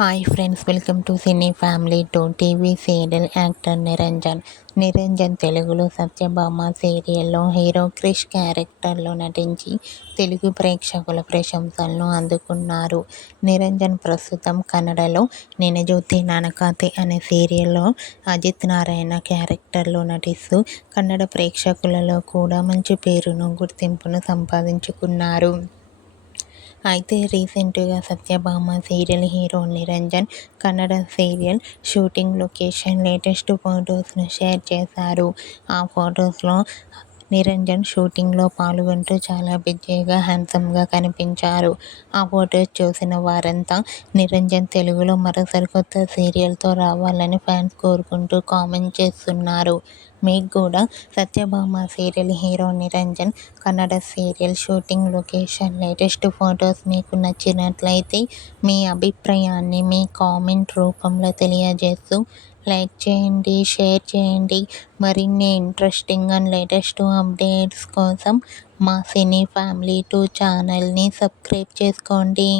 Hi friends, welcome to cine family two. TV serial actor Niranjan తెలుగులో సత్యభామ సీరియల్లో hero Krish క్యారెక్టర్లో నటించి తెలుగు ప్రేక్షకుల ప్రశంసలను అందుకున్నారు. నిరంజన్ ప్రస్తుతం కన్నడలో నినజోతే నానకాతే అనే సీరియల్లో అజిత్ నారాయణ క్యారెక్టర్లో నటిస్తూ కన్నడ ప్రేక్షకులలో కూడా మంచి పేరును, గుర్తింపును సంపాదించుకున్నారు. అయితే రీసెంట్గా Satyabhama serial hero Niranjan Kannada serial shooting location latest ఫొటోస్ను షేర్ చేశారు. ఆ ఫొటోస్లో నిరంజన్ షూటింగ్లో పాల్గొంటూ చాలా బిజీగా, హ్యాండ్సమ్గా కనిపించారు. ఆ ఫొటోస్ చూసిన వారంతా నిరంజన్ తెలుగులో మరో సరికొత్త సీరియల్తో రావాలని ఫ్యాన్స్ కోరుకుంటూ కామెంట్ చేస్తున్నారు. మీకు కూడా Satyabhama serial hero Niranjan Kannada serial shooting location latest photos మీకు నచ్చినట్లయితే మీ అభిప్రాయాన్ని మీ కామెంట్ రూపంలో తెలియజేస్తూ లైక్ చేయండి, షేర్ చేయండి. మరిన్ని ఇంట్రెస్టింగ్ అండ్ లేటెస్ట్ అప్డేట్స్ కోసం మా సినీ ఫ్యామిలీ 2 ఛానల్ని సబ్స్క్రైబ్ చేసుకోండి.